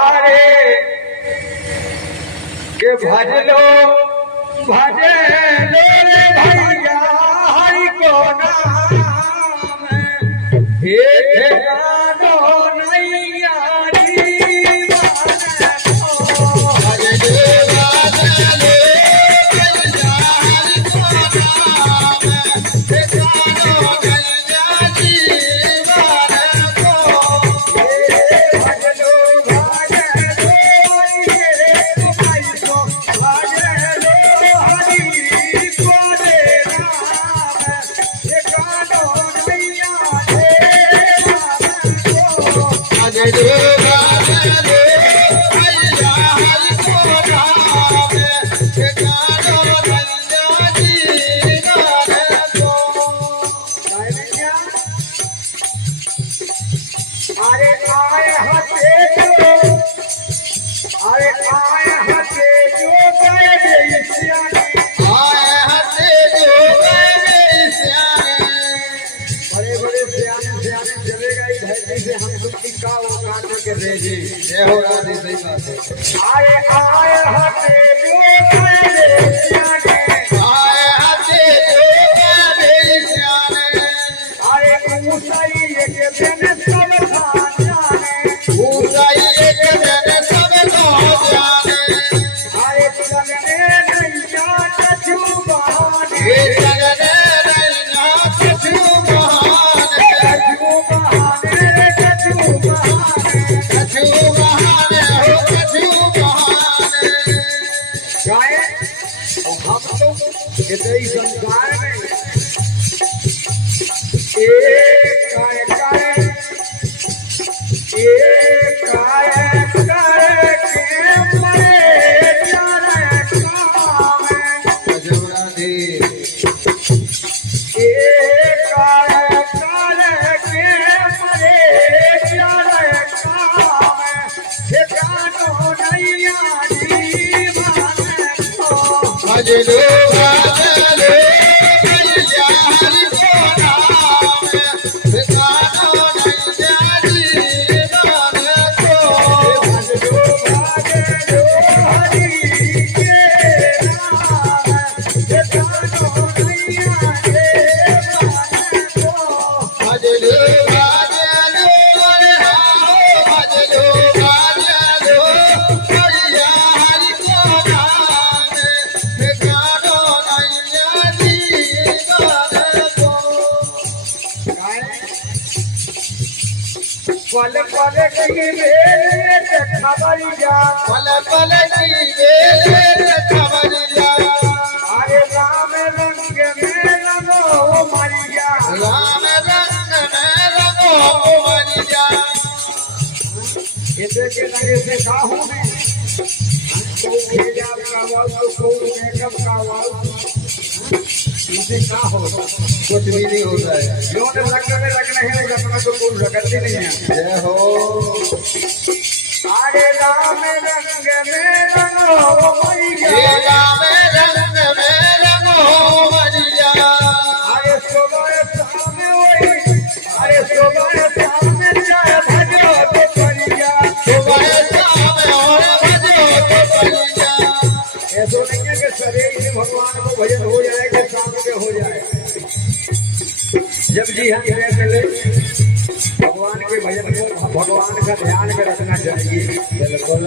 अरे के भजलो रे भैया हरि को नाम हे ठेकानो नैया आए हटे जो आए ऊंचाई एक दिन सब जाने आए लगने नहीं जाने छुबाने इतनी संसार में एक काय के मरे जाने काम जबराधी एक काय के मरे जाने काम ठिकानो नैया जीवन को भजलो पल पल की बेले खबरिया अरे राम रंग में रंगो मरिया इसे के लगे से काहू में तो खेजा का वाल तो मेकअप का वाल इसे क्या हो कुछ भी नहीं होता है लोग लगने हैं अपना तो कोई रगड़ती नहीं है जय हो आगे राम रंग में रंगो मैया राम रंग में रंगो मैया अरे सुबह शाम वही अरे सुबह शाम जाए भजो तो परिया सुबह शाम और भजो तो परिया ऐसा नहीं है कि शरीर से भगवान को भजन हो जाएगा हो जाए जब जी हम चले भगवान के भजन को भगवान का ध्यान में रखना चाहिए बिल्कुल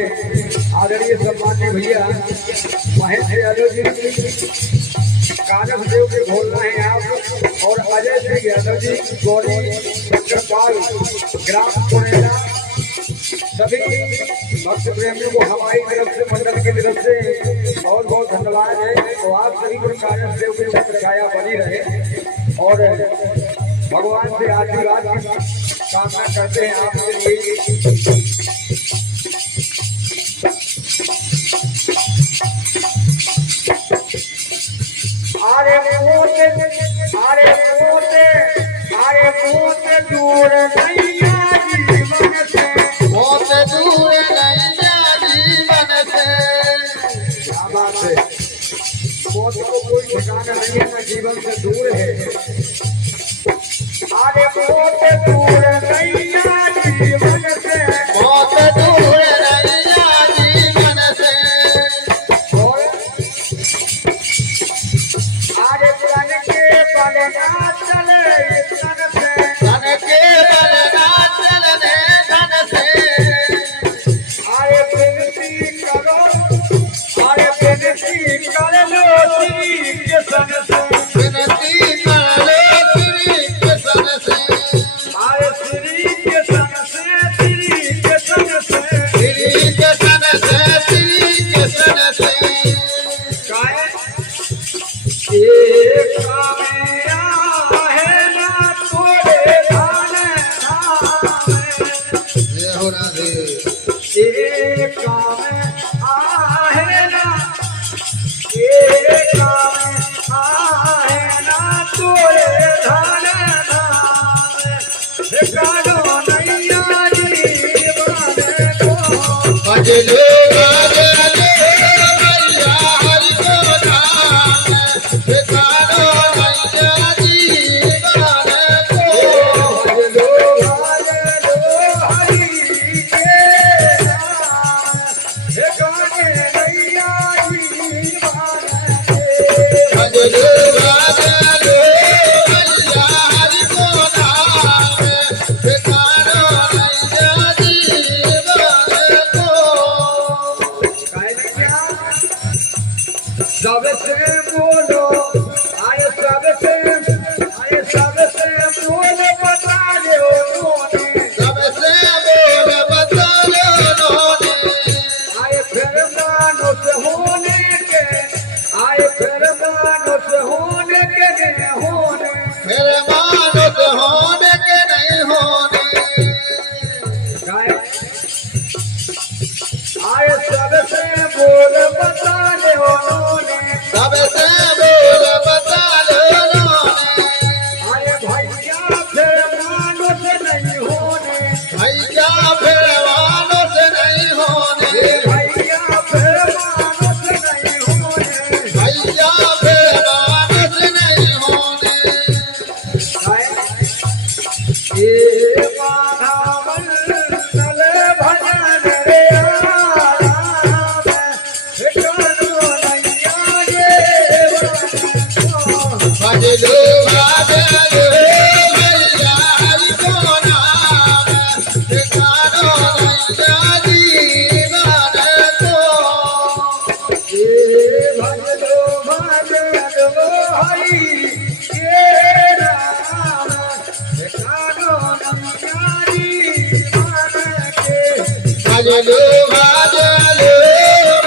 हमारे आदरणीय सम्मानीय भैया महेश यादव जी कानक देव के घोलना है आप और अजय सिंह यादव जी गौरी चक्रपाल ग्राम कोनेरा सभी भक्त प्रेमियों को हमारी तरफ से मंडल की तरफ से बहुत बहुत धन्यवाद है। तो आप सभी को कानक देव की छत्र छाया बनी रहे और भगवान से आशीर्वाद की कामना करते हैं आपके लिए। अरे मोते दूर नैया जीवन से बहुत दूर नैया जीवन से। क्या बात है, मौत को कोई ठिकाना नहीं है ना जीवन से दूर है। अरे मोते दूर नैया जीवन से बहुत दूर नैया जीवन से। और अरे तन के बलना चले तन से धन के बलना चलने धन से। अरे विनती करो अरे विनती कर लो श्री कृष्ण से विनती कर लो श्री कृष्ण से। अरे श्री कृष्ण से श्री कृष्ण से श्री कृष्ण से श्री कृष्ण से। गाय एक कामया है ना तोरे धान जय हो राधे। एक काम आहे ना एक काम आहे ना तोरे धान ठिकानो नैया जीवन को भजलो भजलो भैया हरि को नाम। ठिकानो नैया जीवन को। भजलो हरि के नाम ठिकाने नैया जीवन के भजलो भजलो भैया हरि को नाम। ठिकानो नैया जीवन को। सबसे बोलो सबसे बोलो बता दो उन्होंने सबसे बोल बदलो उन्होंने। फिर मानुष होने के फिर मानुष होने के नहीं होने मेरे मानुष होने के नहीं होने। सबसे बोल बता दो उन्होंने सबसे बोल बदलो उन्होंने। भैया फिर मानुष नहीं होने भैया फिर मानुष नहीं होने। भैया फिर मानुष नहीं होने भैया फिर मानुष नहीं होने। ये माधवन चले भजन रे आराम करो नैया जीवन भजलो भजलो भैया हरि को नाम। ठिकानो नैया जीवन को। ये भजलो भजलो हरि के राम ठिकानो नैया जीवन के भजलो भजलो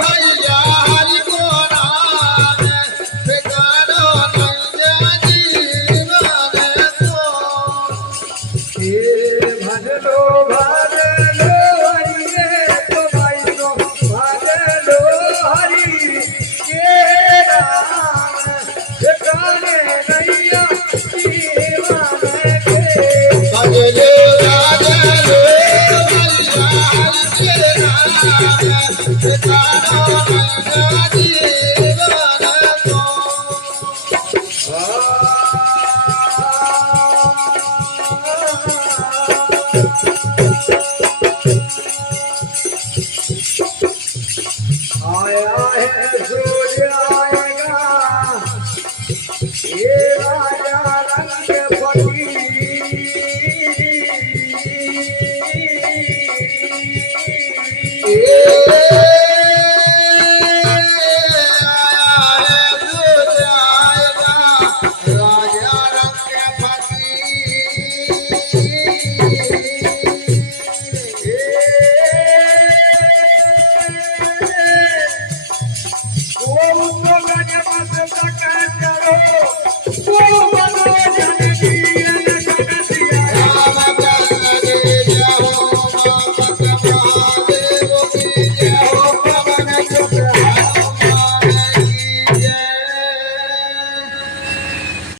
भैया हरि को नाम। ठिकानो नैया जीवन को। भजलो भजलो हरि तो भाई तो भजलो हरि के राम ठिकाने नैया जीवन के भजलो भजलो भैया हरि के नाम। ठिकानो नैया जीवन को। आया है सूर्य आएगा ये राजा रंग फकीर रे